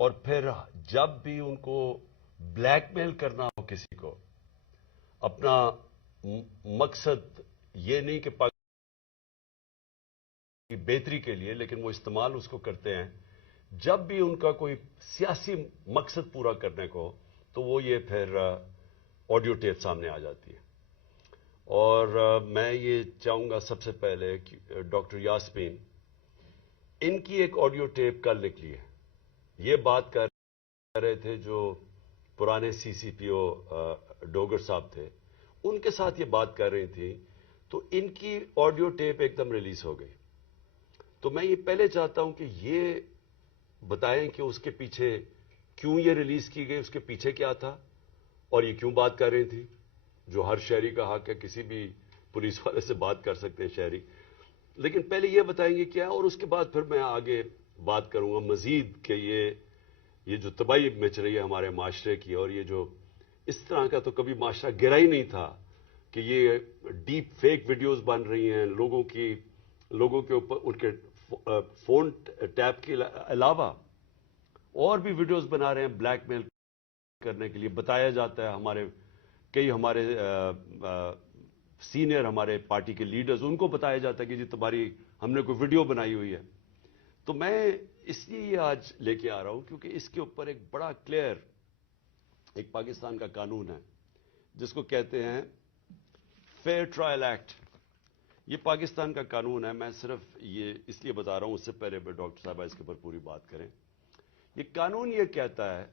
اور پھر جب بھی ان کو بلیک میل کرنا ہو کسی کو، اپنا مقصد یہ نہیں کہ کی بہتری کے لیے، لیکن وہ استعمال اس کو کرتے ہیں جب بھی ان کا کوئی سیاسی مقصد پورا کرنے کو، تو وہ یہ پھر آڈیو ٹیپ سامنے آ جاتی ہے۔ اور میں یہ چاہوں گا سب سے پہلے کہ ڈاکٹر یاسمین ان کی ایک آڈیو ٹیپ کل نکلی ہے، یہ بات کر رہے تھے جو پرانے سی سی پی او ڈوگر صاحب تھے، ان کے ساتھ یہ بات کر رہی تھی، تو ان کی آڈیو ٹیپ ایک دم ریلیز ہو گئی۔ تو میں یہ پہلے چاہتا ہوں کہ یہ بتائیں کہ اس کے پیچھے کیوں یہ ریلیز کی گئی، اس کے پیچھے کیا تھا، اور یہ کیوں بات کر رہی تھی، جو ہر شہری کا حق ہے، کسی بھی پولیس والے سے بات کر سکتے ہیں شہری، لیکن پہلے یہ بتائیں گے کیا، اور اس کے بعد پھر میں آگے بات کروں گا مزید کہ یہ جو تباہی مچ رہی ہے ہمارے معاشرے کی، اور یہ جو اس طرح کا تو کبھی معاشرہ گرا ہی نہیں تھا کہ یہ ڈیپ فیک ویڈیوز بن رہی ہیں لوگوں کے اوپر، ان کے فون ٹیپ کے علاوہ اور بھی ویڈیوز بنا رہے ہیں بلیک میل کرنے کے لیے۔ بتایا جاتا ہے کئی ہمارے سینئر ہمارے پارٹی کے لیڈرز، ان کو بتایا جاتا ہے کہ جی تمہاری ہم نے کوئی ویڈیو بنائی ہوئی ہے۔ تو میں اس لیے یہ آج لے کے آ رہا ہوں کیونکہ اس کے اوپر ایک بڑا کلیئر ایک پاکستان کا قانون ہے جس کو کہتے ہیں فیئر ٹرائل ایکٹ۔ یہ پاکستان کا قانون ہے، میں صرف یہ اس لیے بتا رہا ہوں، اس سے پہلے ڈاکٹر صاحبہ اس کے اوپر پوری بات کریں۔ یہ قانون یہ کہتا ہے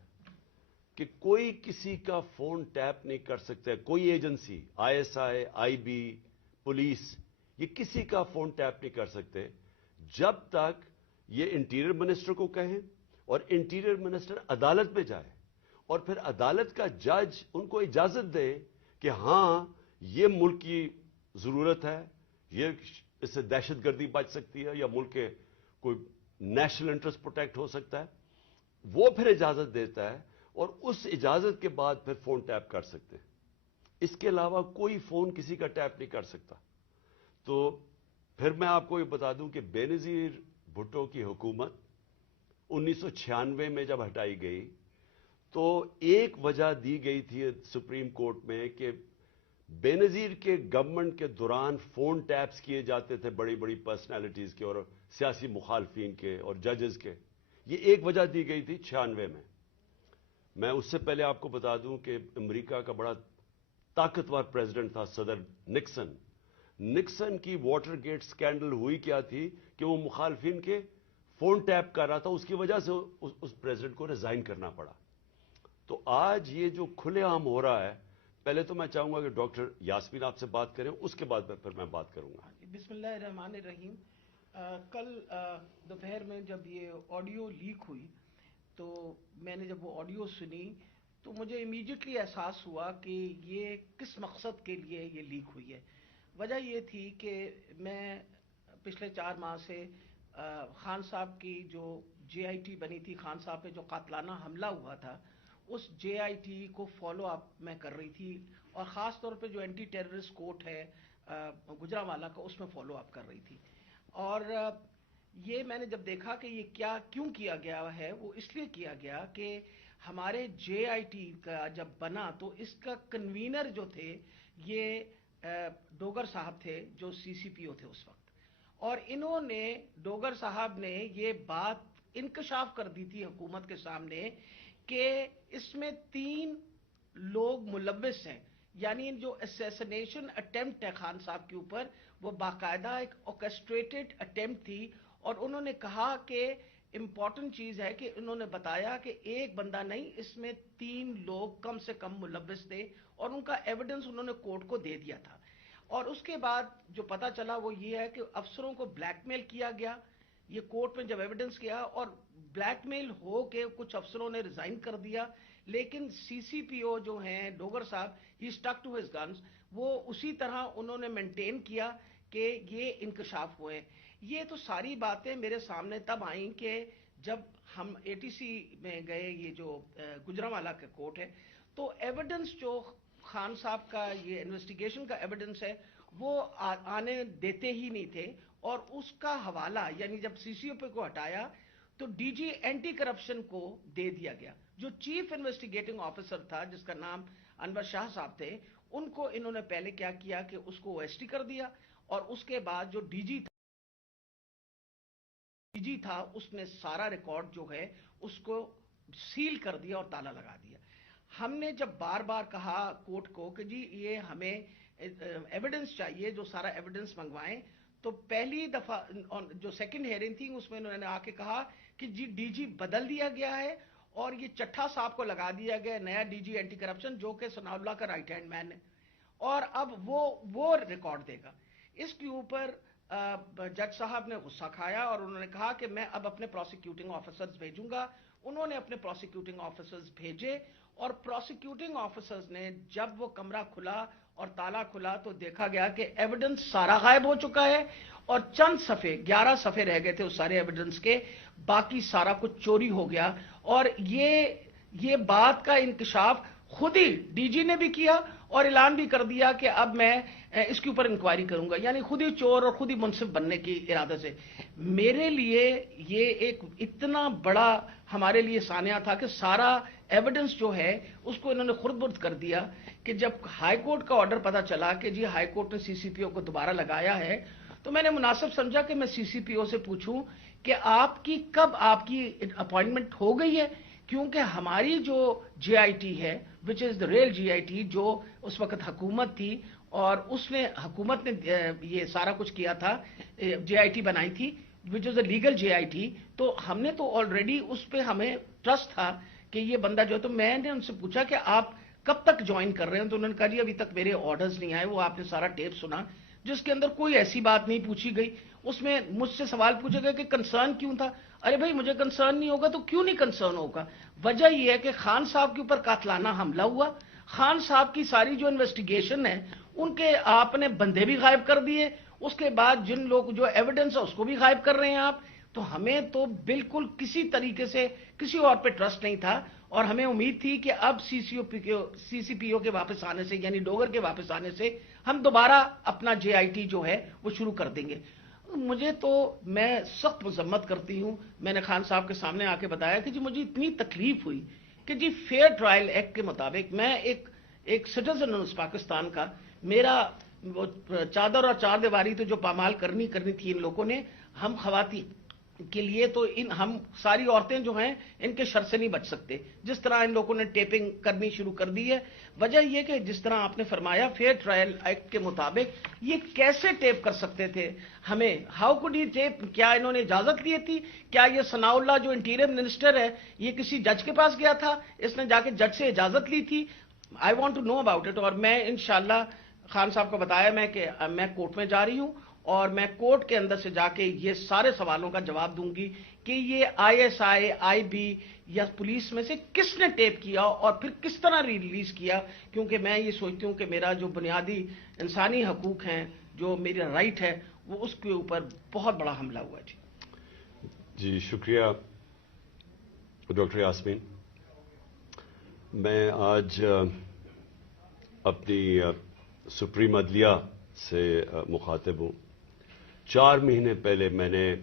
کہ کوئی کسی کا فون ٹیپ نہیں کر سکتا ہے، کوئی agency, I S I, I B, police, یہ کسی کا فون ٹیپ نہیں کر سکتے جب تک یہ انٹیریئر منسٹر کو کہیں اور انٹیریئر منسٹر عدالت میں جائے اور پھر عدالت کا جج ان کو اجازت دے کہ ہاں یہ ملک کی ضرورت ہے، یہ اس سے دہشت گردی بچ سکتی ہے یا ملک کے کوئی نیشنل انٹرسٹ پروٹیکٹ ہو سکتا ہے، وہ پھر اجازت دیتا ہے اور اس اجازت کے بعد پھر فون ٹیپ کر سکتے ہیں۔ اس کے علاوہ کوئی فون کسی کا ٹیپ نہیں کر سکتا۔ تو پھر میں آپ کو یہ بتا دوں کہ بے نظیر بھٹو کی حکومت 1996 میں جب ہٹائی گئی تو ایک وجہ دی گئی تھی سپریم کورٹ میں کہ بے نظیر کے گورنمنٹ کے دوران فون ٹیپس کیے جاتے تھے بڑی بڑی پرسنالٹیز کے اور سیاسی مخالفین کے اور ججز کے، یہ ایک وجہ دی گئی تھی 96 میں۔ میں اس سے پہلے آپ کو بتا دوں کہ امریکہ کا بڑا طاقتور پریزیڈنٹ تھا صدر نکسن کی واٹر گیٹ سکینڈل ہوئی کیا تھی کہ وہ مخالفین کے فون ٹیپ کر رہا تھا، اس کی وجہ سے اس پریزیڈنٹ کو ریزائن کرنا پڑا۔ تو آج یہ جو کھلے عام ہو رہا ہے، پہلے تو میں چاہوں گا کہ ڈاکٹر یاسمین آپ سے بات کریں، اس کے بعد پھر میں بات کروں گا۔ بسم اللہ الرحمن الرحیم۔ کل دوپہر میں جب یہ آڈیو لیک ہوئی تو میں نے جب وہ آڈیو سنی تو مجھے امیڈیٹلی احساس ہوا کہ یہ کس مقصد کے لیے یہ لیک ہوئی ہے۔ وجہ یہ تھی کہ میں پچھلے 4 ماہ سے خان صاحب کی جو جے آئی ٹی بنی تھی، خان صاحب پہ جو قاتلانہ حملہ ہوا تھا، اس جے آئی ٹی کو فالو اپ میں کر رہی تھی، اور خاص طور پہ جو اینٹی ٹیررسٹ کورٹ ہے گجرانوالہ کا، اس میں فالو اپ کر رہی تھی۔ اور یہ میں نے جب دیکھا کہ یہ کیوں کیا گیا ہے، وہ اس لیے کیا گیا کہ ہمارے جے آئی ٹی کا جب بنا تو اس کا کنوینر جو تھے یہ ڈوگر صاحب تھے جو سی سی پی او تھے اس وقت، اور انہوں نے ڈوگر صاحب نے یہ بات انکشاف کر دی تھی حکومت کے سامنے کہ اس میں 3 لوگ ملوث ہیں، یعنی جو اسیسنیشن اٹیمپٹ ہے خان صاحب کے اوپر، وہ باقاعدہ ایک آرکسٹریٹڈ اٹیمپٹ تھی۔ اور انہوں نے کہا کہ امپورٹنٹ چیز ہے کہ انہوں نے بتایا کہ ایک بندہ نہیں، اس میں 3 لوگ کم سے کم ملوث تھے، اور ان کا ایویڈنس انہوں نے کورٹ کو دے دیا تھا۔ اور اس کے بعد جو پتا چلا وہ یہ ہے کہ افسروں کو بلیک میل کیا گیا، یہ کورٹ میں جب ایویڈنس کیا، اور بلیک میل ہو کے کچھ افسروں نے ریزائن کر دیا، لیکن سی سی پی او جو ہیں ڈوگر صاحب، ہی اسٹک ٹو ہز گنز، وہ اسی طرح انہوں نے مینٹین کیا کہ یہ انکشاف ہوئے۔ یہ تو ساری باتیں میرے سامنے تب آئیں کہ جب ہم اے ٹی سی میں گئے، یہ جو گجرانوالہ کا کورٹ ہے، تو ایویڈنس جو خان صاحب کا یہ انویسٹیگیشن کا ایویڈنس ہے وہ آنے دیتے ہی نہیں تھے، اور اس کا حوالہ یعنی جب سی سی او پی کو ہٹایا تو ڈی جی اینٹی کرپشن کو دے دیا گیا. جو چیف انویسٹیگیٹنگ آفیسر تھا جس کا نام انور شاہ صاحب تھے, ان کو انہوں نے پہلے کیا کیا کہ اس کو OST کر دیا, اور اس کے بعد جو ڈی جی تھا اس نے سارا ریکارڈ جو ہے اس کو سیل کر دیا اور تالا لگا دیا. ہم نے جب بار بار کہا کورٹ کو کہ جی یہ ہمیں ایویڈنس چاہیے, جو سارا ایویڈنس منگوائیں, تو پہلی دفعہ جو سیکنڈ ہیئرنگ تھی اس میں انہوں نے آ کے کہا کہ جی ڈی جی بدل دیا گیا ہے اور یہ چٹھا صاحب کو لگا دیا گیا نیا ڈی جی اینٹی کرپشن, جو کہ ثناء اللہ کا رائٹ ہینڈ مین ہے, اور اب وہ ریکارڈ دے گا. اس کے اوپر جج صاحب نے غصہ کھایا اور انہوں نے کہا کہ میں اب اپنے پروسیکیوٹنگ آفیسرز بھیجوں گا. انہوں نے اپنے پروسیکیوٹنگ آفیسرز بھیجے, اور پروسیکیوٹنگ آفیسرز نے جب وہ کمرہ کھلا اور تالا کھلا تو دیکھا گیا کہ ایویڈنس سارا غائب ہو چکا ہے, اور چند صفحے 11 صفحے رہ گئے تھے اس سارے ایویڈنس کے, باقی سارا کچھ چوری ہو گیا. اور یہ بات کا انکشاف خود ہی ڈی جی نے بھی کیا اور اعلان بھی کر دیا کہ اب میں اس کے اوپر انکوائری کروں گا, یعنی خود ہی چور اور خود ہی منصف بننے کی ارادے سے. میرے لیے یہ ایک اتنا بڑا ہمارے لیے سانحہ تھا کہ سارا ایویڈنس جو ہے اس کو انہوں نے خرد برد کر دیا, کہ جب ہائی کورٹ کا آرڈر پتا چلا کہ جی ہائی کورٹ نے سی سی پی او کو دوبارہ لگایا ہے, تو میں نے مناسب سمجھا کہ میں سی سی پی او سے پوچھوں کہ کب آپ کی اپوائنٹمنٹ ہو گئی ہے, کیونکہ ہماری جو جے آئی ٹی ہے وچ از دا ریل جے آئی ٹی, جو اس وقت حکومت تھی اور حکومت نے یہ سارا کچھ کیا تھا, جے آئی ٹی بنائی تھی وچ از a legal J I T, تو ہم نے تو آلریڈی اس پہ ہمیں ٹرسٹ تھا کہ یہ بندہ جو, تو میں نے ان سے پوچھا کہ آپ کب تک جوائن کر رہے ہیں, تو انہوں نے کہا جی ابھی تک میرے آرڈرز نہیں آئے. وہ آپ نے سارا ٹیپ سنا جس کے اندر کوئی ایسی بات نہیں پوچھی گئی. اس میں مجھ سے سوال پوچھے گئے کہ کنسرن کیوں تھا. ارے بھائی مجھے کنسرن نہیں ہوگا تو کیوں نہیں کنسرن ہوگا؟ وجہ یہ ہے کہ خان صاحب کے اوپر قاتلانہ حملہ ہوا, خان صاحب کی ساری جو انویسٹیگیشن ہے ان کے آپ نے بندے بھی غائب کر دیے, اس کے بعد جن لوگ جو ایویڈنس ہے اس کو بھی غائب کر رہے ہیں آپ. تو ہمیں تو بالکل کسی طریقے سے کسی اور پہ ٹرسٹ نہیں تھا, اور ہمیں امید تھی کہ اب سی سی پی او کے واپس آنے سے, یعنی ڈوگر کے واپس آنے سے ہم دوبارہ اپنا جے آئی ٹی جو ہے وہ شروع کر دیں گے. مجھے تو میں سخت مذمت کرتی ہوں. میں نے خان صاحب کے سامنے آ کے بتایا کہ جی مجھے اتنی تکلیف ہوئی کہ جی فیئر ٹرائل ایکٹ کے مطابق میں ایک سٹیزن ہوں اس پاکستان کا, میرا وہ چادر اور چار دیواری تو جو پامال کرنی تھی ان لوگوں نے, ہم خواتین کے لیے تو ہم ساری عورتیں جو ہیں ان کے شر سے نہیں بچ سکتے, جس طرح ان لوگوں نے ٹیپنگ کرنی شروع کر دی ہے. وجہ یہ کہ جس طرح آپ نے فرمایا فیئر ٹرائل ایکٹ کے مطابق یہ کیسے ٹیپ کر سکتے تھے ہمیں, ہاؤ کوڈ ہی ٹیپ, کیا انہوں نے اجازت لی تھی؟ کیا یہ ثناء اللہ جو انٹیریئر منسٹر ہے یہ کسی جج کے پاس گیا تھا, اس نے جا کے جج سے اجازت لی تھی؟ I want to know about it. اور میں انشاءاللہ خان صاحب کو بتایا میں کورٹ میں جا رہی ہوں, اور میں کورٹ کے اندر سے جا کے یہ سارے سوالوں کا جواب دوں گی کہ یہ آئی ایس آئی بی یا پولیس میں سے کس نے ٹیپ کیا اور پھر کس طرح ریلیز کیا, کیونکہ میں یہ سوچتی ہوں کہ میرا جو بنیادی انسانی حقوق ہیں, جو میرا رائٹ ہے, وہ اس کے اوپر بہت بڑا حملہ ہوا ہے. جی شکریہ ڈاکٹر یاسمین. میں آج اپنی سپریم عدلیہ سے مخاطب ہوں. 4 مہینے پہلے میں نے